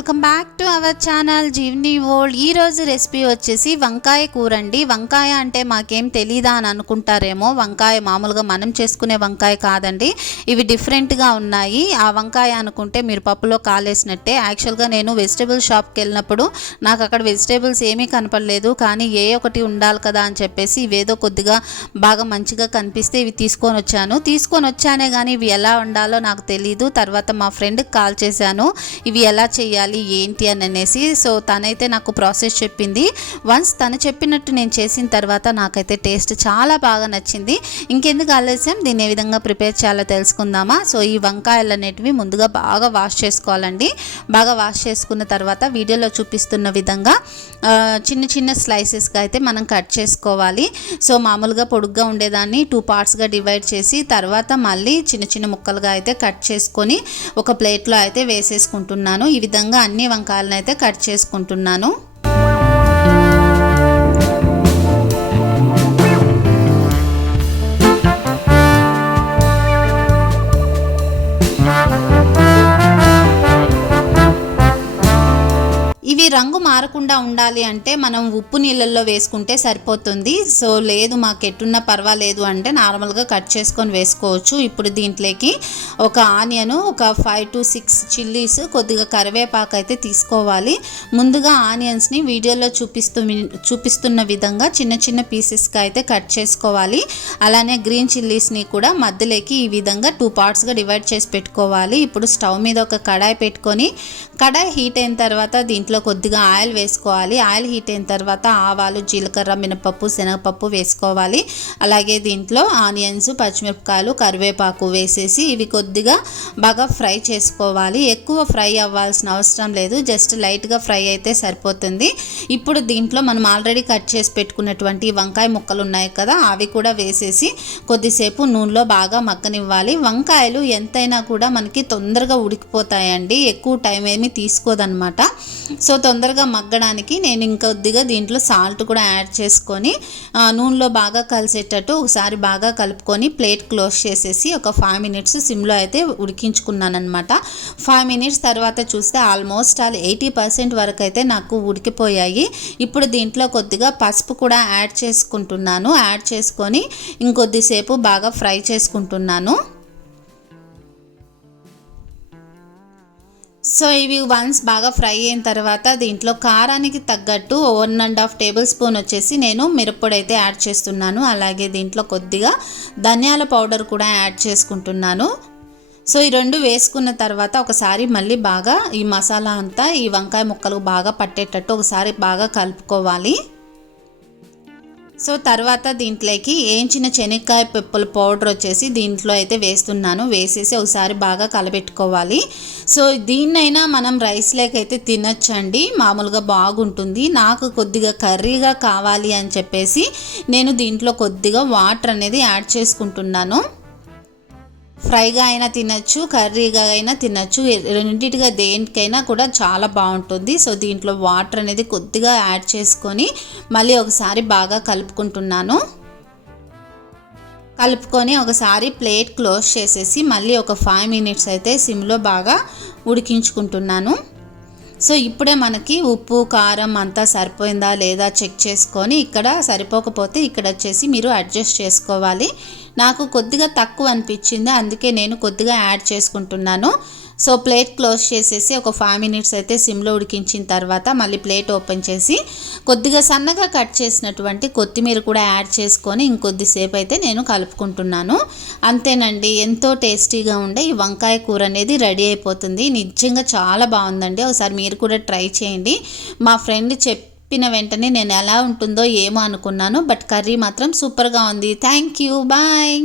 welcome back. To channel జీవ్ని world ఈరోజు recipe వచ్చేసి వంకాయ కూర అండి వంకాయ అంటే మాకేం తెలీదా అని అనుకుంటారేమో. వంకాయ మామూలుగా మనం చేసుకునే వంకాయ కాదండి. ఇవి డిఫరెంట్గా ఉన్నాయి. ఆ వంకాయ అనుకుంటే మీరు పప్పులో కాలేసినట్టే. యాక్చువల్గా నేను వెజిటేబుల్ షాప్కి వెళ్ళినప్పుడు నాకు అక్కడ వెజిటేబుల్స్ ఏమీ కనపడలేదు. కానీ ఏ ఒకటి ఉండాలి కదా అని చెప్పేసి ఇవేదో కొద్దిగా బాగా మంచిగా కనిపిస్తే ఇవి తీసుకొని వచ్చాను. తీసుకొని వచ్చానే కానీ ఇవి ఎలా ఉండాలో నాకు తెలీదు. తర్వాత మా ఫ్రెండ్కి కాల్ చేశాను. ఇవి ఎలా చేయాలి ఏంటి అని అనేసి సో తనైతే నాకు ప్రాసెస్ చెప్పింది. వన్స్ తను చెప్పినట్టు నేను చేసిన తర్వాత నాకైతే టేస్ట్ చాలా బాగా నచ్చింది. ఇంకెందుకు ఆలస్యం? దీన్ని ఏ విధంగా ప్రిపేర్ చేయాలో తెలుసుకుందామా? సో ఈ వంకాయలు అనేటివి ముందుగా బాగా వాష్ చేసుకోవాలండి. బాగా వాష్ చేసుకున్న తర్వాత వీడియోలో చూపిస్తున్న విధంగా చిన్న చిన్న స్లైసెస్గా అయితే మనం కట్ చేసుకోవాలి. సో మామూలుగా పొడుగ్గా ఉండేదాన్ని టూ పార్ట్స్గా డివైడ్ చేసి తర్వాత మళ్ళీ చిన్న చిన్న ముక్కలుగా అయితే కట్ చేసుకొని ఒక ప్లేట్లో అయితే వేసేసుకుంటున్నాను. ఈ విధంగా అన్ని వంకాయలను అయితే కట్ చేసుకుంటున్నాను. రంగు మారకుండా ఉండాలి అంటే మనం ఉప్పు నీళ్ళల్లో వేసుకుంటే సరిపోతుంది. సో లేదు మాకు ఎట్టున్నా పర్వాలేదు అంటే నార్మల్గా కట్ చేసుకొని వేసుకోవచ్చు. ఇప్పుడు దీంట్లోకి ఒక ఆనియన్ ఒక ఫైవ్ టు సిక్స్ చిల్లీస్ కొద్దిగా కరివేపాకు అయితే తీసుకోవాలి. ముందుగా ఆనియన్స్ని వీడియోలో చూపిస్తూ చూపిస్తున్న విధంగా చిన్న చిన్న పీసెస్గా అయితే కట్ చేసుకోవాలి. అలానే గ్రీన్ చిల్లీస్ని కూడా మధ్యలోకి ఈ విధంగా టూ పార్ట్స్గా డివైడ్ చేసి పెట్టుకోవాలి. ఇప్పుడు స్టవ్ మీద ఒక కడాయి పెట్టుకొని కడాయి హీట్ అయిన తర్వాత దీంట్లో కొద్దిగా ఆయిల్ వేసుకోవాలి. ఆయిల్ హీట్ అయిన తర్వాత ఆవాలు జీలకర్ర మినపప్పు శనగపప్పు వేసుకోవాలి. అలాగే దీంట్లో ఆనియన్స్ పచ్చిమిరపకాయలు కరివేపాకు వేసేసి ఇవి కొద్దిగా బాగా ఫ్రై చేసుకోవాలి. ఎక్కువ ఫ్రై అవ్వాల్సిన అవసరం లేదు. జస్ట్ లైట్గా ఫ్రై అయితే సరిపోతుంది. ఇప్పుడు దీంట్లో మనం ఆల్రెడీ కట్ చేసి పెట్టుకున్నటువంటి వంకాయ ముక్కలు ఉన్నాయి కదా అవి కూడా వేసేసి కొద్దిసేపు నూనెలో బాగా మగ్గనివ్వాలి. వంకాయలు ఎంతైనా కూడా మనకి తొందరగా ఉడికిపోతాయండి. ఎక్కువ టైం ఏమీ తీసుకోదన్నమాట సో తొందరగా మగ్గడానికి నేను ఇంకొద్దిగా దీంట్లో సాల్ట్ కూడా యాడ్ చేసుకొని నూనెలో బాగా కలిసేటట్టు ఒకసారి బాగా కలుపుకొని ప్లేట్ క్లోజ్ చేసేసి ఒక ఫైవ్ మినిట్స్ సిమ్లో అయితే ఉడికించుకున్నానమాట ఫైవ్ మినిట్స్ తర్వాత చూస్తే ఆల్మోస్ట్ ఆల్ ఎయిటీ పర్సెంట్ వరకు అయితే నాకు ఉడికిపోయాయి. ఇప్పుడు దీంట్లో కొద్దిగా పసుపు కూడా యాడ్ చేసుకుంటున్నాను. యాడ్ చేసుకొని ఇంకొద్దిసేపు బాగా ఫ్రై చేసుకుంటున్నాను. సో ఇవి వన్స్ బాగా ఫ్రై అయిన తర్వాత దీంట్లో కారానికి తగ్గట్టు one and half tablespoon వచ్చేసి నేను మిరప్పొడి అయితే యాడ్ చేస్తున్నాను. అలాగే దీంట్లో కొద్దిగా ధనియాల పౌడర్ కూడా యాడ్ చేసుకుంటున్నాను. సో ఈ రెండు వేసుకున్న తర్వాత ఒకసారి మళ్ళీ బాగా ఈ మసాలా అంతా ఈ వంకాయ ముక్కలు బాగా పట్టేటట్టు ఒకసారి బాగా కలుపుకోవాలి. సో తర్వాత దీంట్లోకి ఏంచిన శనక్కాయ పిప్పల పౌడర్ వచ్చేసి దీంట్లో అయితే వేస్తున్నాను. వేసేసి ఒకసారి బాగా కలబెట్టుకోవాలి. సో దీన్నైనా మనం రైస్ అయితే తినచ్చండి. మామూలుగా బాగుంటుంది. నాకు కొద్దిగా కర్రీగా కావాలి అని చెప్పేసి నేను దీంట్లో కొద్దిగా వాటర్ అనేది యాడ్ చేసుకుంటున్నాను. ఫ్రైగా అయినా తినచ్చు కర్రీగా అయినా తినచ్చు. రెండింటిగా దేనికైనా కూడా చాలా బాగుంటుంది. సో దీంట్లో వాటర్ అనేది కొద్దిగా యాడ్ చేసుకొని మళ్ళీ ఒకసారి బాగా కలుపుకుంటున్నాను. కలుపుకొని ఒకసారి ప్లేట్ క్లోజ్ చేసేసి మళ్ళీ ఒక ఫైవ్ మినిట్స్ అయితే సిమ్లో బాగా ఉడికించుకుంటున్నాను. సో ఇప్పుడే మనకి ఉప్పు కారం అంతా సరిపోయిందా లేదా చెక్ చేసుకొని ఇక్కడ సరిపోకపోతే ఇక్కడ వచ్చేసి మీరు అడ్జస్ట్ చేసుకోవాలి. నాకు కొద్దిగా తక్కువ అనిపించింది అందుకే నేను కొద్దిగా యాడ్ చేసుకుంటున్నాను. సో ప్లేట్ క్లోజ్ చేసేసి ఒక ఫైవ్ మినిట్స్ అయితే సిమ్లో ఉడికించిన తర్వాత మళ్ళీ ప్లేట్ ఓపెన్ చేసి కొద్దిగా సన్నగా కట్ చేసినటువంటి కొత్తిమీర కూడా యాడ్ చేసుకొని ఇంకొద్దిసేపు అయితే నేను కలుపుకుంటున్నాను. అంతేనండి ఎంతో టేస్టీగా ఉండే ఈ వంకాయ కూర అనేది రెడీ అయిపోతుంది. నిజంగా చాలా బాగుందండి. ఒకసారి మీరు కూడా ట్రై చేయండి. మా ఫ్రెండ్ చెప్పిన వెంటనే నేను ఎలా ఉంటుందో ఏమో అనుకున్నాను. బట్ కర్రీ మాత్రం సూపర్గా ఉంది. Thank you. బాయ్.